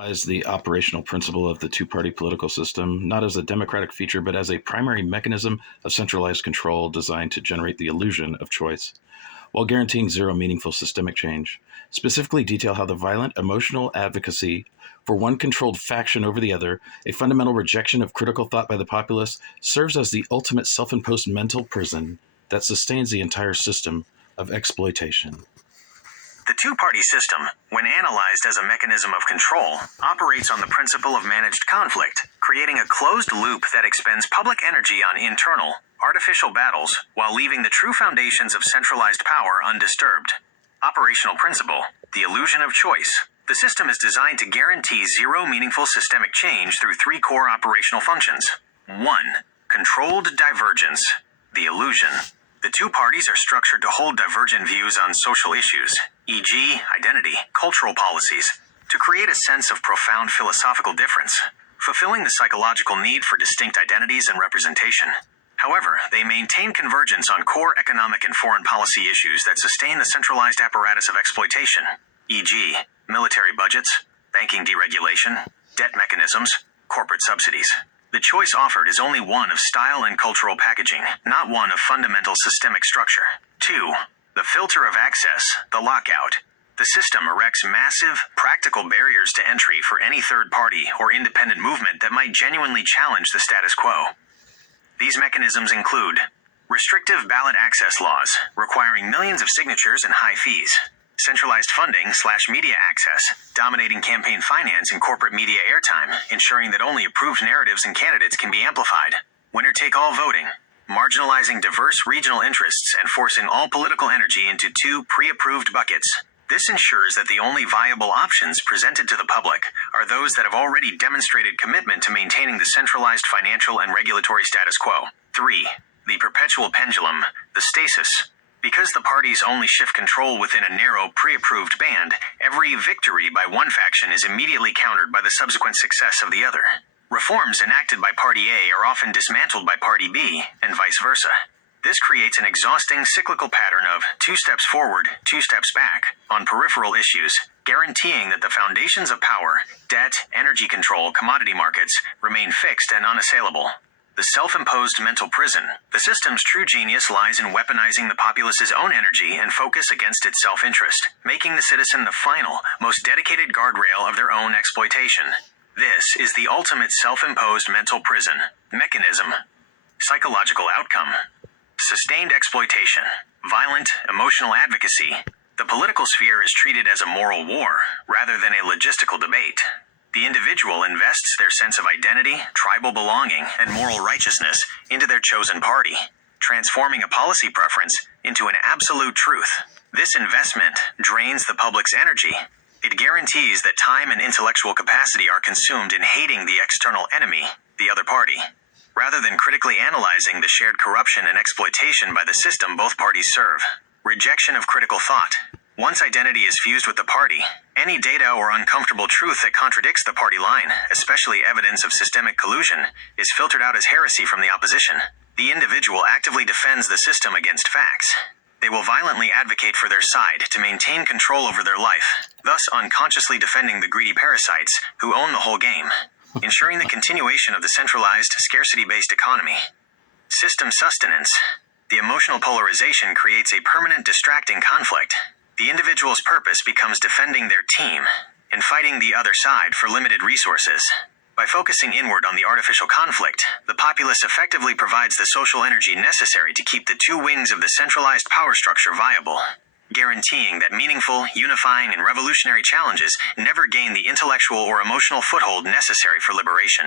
As the operational principle of the two-party political system, not as a democratic feature, but as a primary mechanism of centralized control designed to generate the illusion of choice, while guaranteeing zero meaningful systemic change. Specifically detail how the violent emotional advocacy for one controlled faction over the other, a fundamental rejection of critical thought by the populace, serves as the ultimate self-imposed mental prison that sustains the entire system of exploitation. The two-party system, when analyzed as a mechanism of control, operates on the principle of managed conflict, creating a closed loop that expends public energy on internal, artificial battles while leaving the true foundations of centralized power undisturbed. Operational principle, the illusion of choice. The system is designed to guarantee zero meaningful systemic change through three core operational functions. 1. Controlled divergence, the illusion. The two parties are structured to hold divergent views on social issues, e.g., identity, cultural policies, to create a sense of profound philosophical difference, fulfilling the psychological need for distinct identities and representation. However, they maintain convergence on core economic and foreign policy issues that sustain the centralized apparatus of exploitation, e.g., military budgets, banking deregulation, debt mechanisms, corporate subsidies. The choice offered is only one of style and cultural packaging, not one of fundamental systemic structure. 2. The filter of access, the lockout. The system erects massive, practical barriers to entry for any third party or independent movement that might genuinely challenge the status quo. These mechanisms include restrictive ballot access laws, requiring millions of signatures and high fees, centralized funding/media access, dominating campaign finance and corporate media airtime, ensuring that only approved narratives and candidates can be amplified, winner-take-all voting, marginalizing diverse regional interests and forcing all political energy into two pre-approved buckets. This ensures that the only viable options presented to the public are those that have already demonstrated commitment to maintaining the centralized financial and regulatory status quo. 3. The perpetual pendulum, the stasis. Because the parties only shift control within a narrow, pre-approved band, every victory by one faction is immediately countered by the subsequent success of the other. Reforms enacted by Party A are often dismantled by Party B, and vice versa. This creates an exhausting cyclical pattern of 2 steps forward, 2 steps back on peripheral issues, guaranteeing that the foundations of power, debt, energy control, commodity markets remain fixed and unassailable. The self-imposed mental prison. The system's true genius lies in weaponizing the populace's own energy and focus against its self-interest, making the citizen the final, most dedicated guardrail of their own exploitation. This is the ultimate self-imposed mental prison. Mechanism. Psychological outcome. Sustained exploitation. Violent, emotional advocacy. The political sphere is treated as a moral war, rather than a logistical debate. The individual invests their sense of identity, tribal belonging, and moral righteousness into their chosen party, transforming a policy preference into an absolute truth. This investment drains the public's energy. It guarantees that time and intellectual capacity are consumed in hating the external enemy, the other party, rather than critically analyzing the shared corruption and exploitation by the system both parties serve. Rejection of critical thought. Once identity is fused with the party, any data or uncomfortable truth that contradicts the party line, especially evidence of systemic collusion, is filtered out as heresy from the opposition. The individual actively defends the system against facts. They will violently advocate for their side to maintain control over their life, thus unconsciously defending the greedy parasites who own the whole game, ensuring the continuation of the centralized, scarcity-based economy. System sustenance. The emotional polarization creates a permanent distracting conflict. The individual's purpose becomes defending their team and fighting the other side for limited resources. By focusing inward on the artificial conflict, the populace effectively provides the social energy necessary to keep the two wings of the centralized power structure viable, guaranteeing that meaningful, unifying, and revolutionary challenges never gain the intellectual or emotional foothold necessary for liberation.